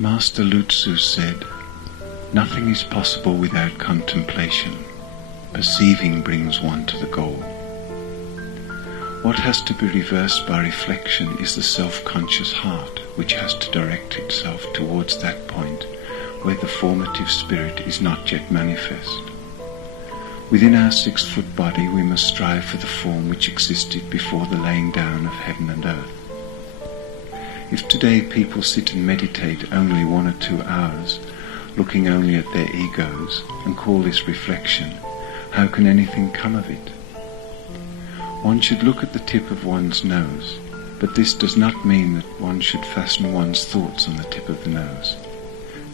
Master Lutzu said, "Nothing is possible without contemplation. Perceiving brings one to the goal." What has to be reversed by reflection is the self-conscious heart, which has to direct itself towards that point where the formative spirit is not yet manifest. Within our 6-foot body we must strive for the form which existed before the laying down of heaven and earth. If today people sit and meditate only 1 or 2 hours, looking only at their egos, and call this reflection, how can anything come of it? One should look at the tip of one's nose, but this does not mean that one should fasten one's thoughts on the tip of the nose.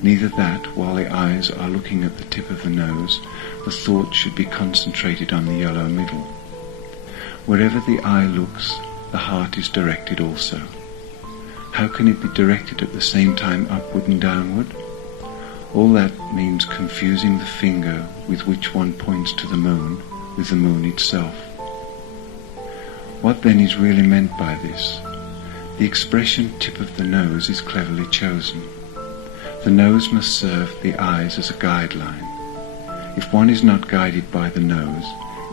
Neither that, while the eyes are looking at the tip of the nose, the thought should be concentrated on the yellow middle. Wherever the eye looks, the heart is directed also. How can it be directed at the same time upward and downward? All that means confusing the finger with which one points to the moon with the moon itself. What then is really meant by this? The expression tip of the nose is cleverly chosen. The nose must serve the eyes as a guideline. If one is not guided by the nose,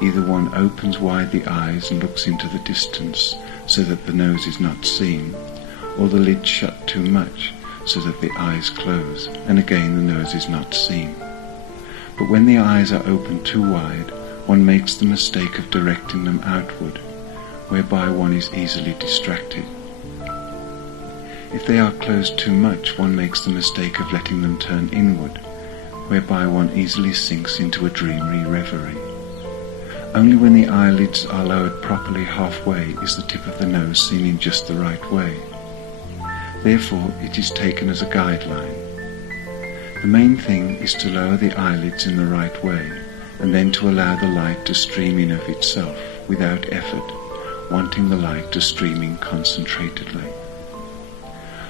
either one opens wide the eyes and looks into the distance so that the nose is not seen, or the lids shut too much so that the eyes close, and again the nose is not seen. But when the eyes are open too wide, one makes the mistake of directing them outward, whereby one is easily distracted. If they are closed too much, one makes the mistake of letting them turn inward, whereby one easily sinks into a dreamy reverie. Only when the eyelids are lowered properly halfway is the tip of the nose seen in just the right way. Therefore, it is taken as a guideline. The main thing is to lower the eyelids in the right way, and then to allow the light to stream in of itself, without effort, wanting the light to stream in concentratedly.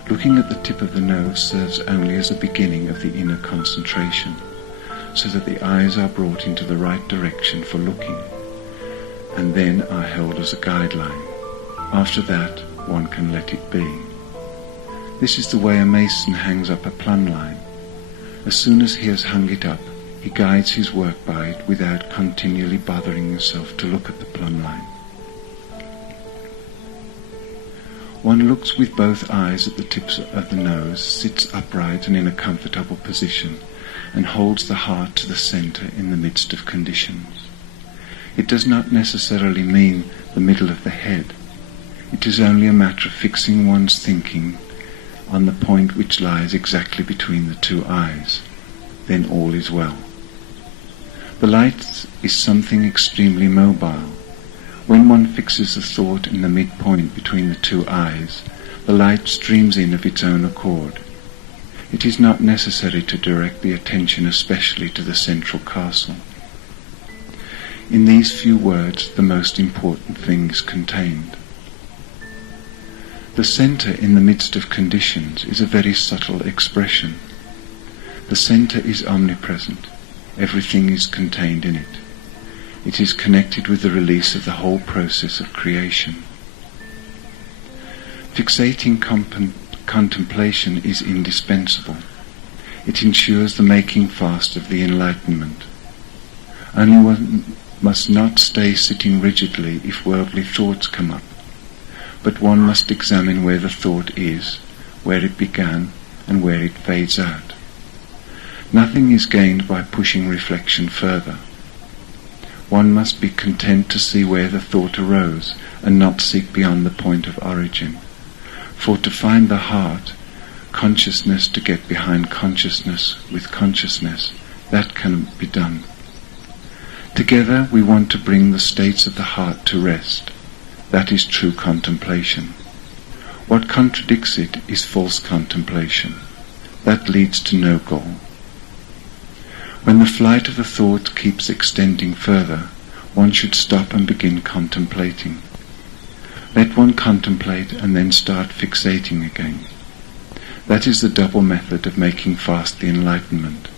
Looking at the tip of the nose serves only as a beginning of the inner concentration, so that the eyes are brought into the right direction for looking, and then are held as a guideline. After that, one can let it be. This is the way a mason hangs up a plumb line. As soon as he has hung it up, he guides his work by it without continually bothering himself to look at the plumb line. One looks with both eyes at the tips of the nose, sits upright and in a comfortable position, and holds the heart to the center in the midst of conditions. It does not necessarily mean the middle of the head. It is only a matter of fixing one's thinking on the point which lies exactly between the 2 eyes. Then all is well. The light is something extremely mobile. When one fixes a thought in the midpoint between the 2 eyes, the light streams in of its own accord. It is not necessary to direct the attention especially to the central castle. In these few words, the most important thing is contained. The center in the midst of conditions is a very subtle expression. The center is omnipresent. Everything is contained in it. It is connected with the release of the whole process of creation. Fixating contemplation is indispensable. It ensures the making fast of the enlightenment. Only one must not stay sitting rigidly if worldly thoughts come up, but one must examine where the thought is, where it began, and where it fades out. Nothing is gained by pushing reflection further. One must be content to see where the thought arose, and not seek beyond the point of origin. For to find the heart, consciousness to get behind consciousness with consciousness, that cannot be done. Together we want to bring the states of the heart to rest. That is true contemplation. What contradicts it is false contemplation. That leads to no goal. When the flight of the thought keeps extending further, one should stop and begin contemplating. Let one contemplate and then start fixating again. That is the double method of making fast the enlightenment.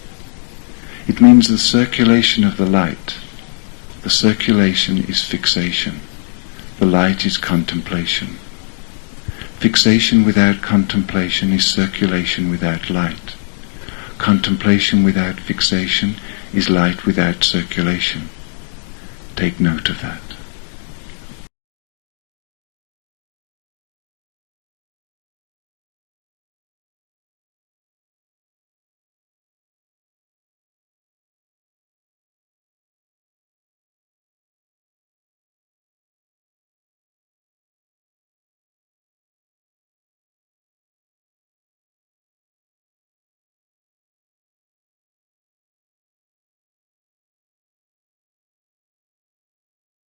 It means the circulation of the light. The circulation is fixation. The light is contemplation. Fixation without contemplation is circulation without light. Contemplation without fixation is light without circulation. Take note of that.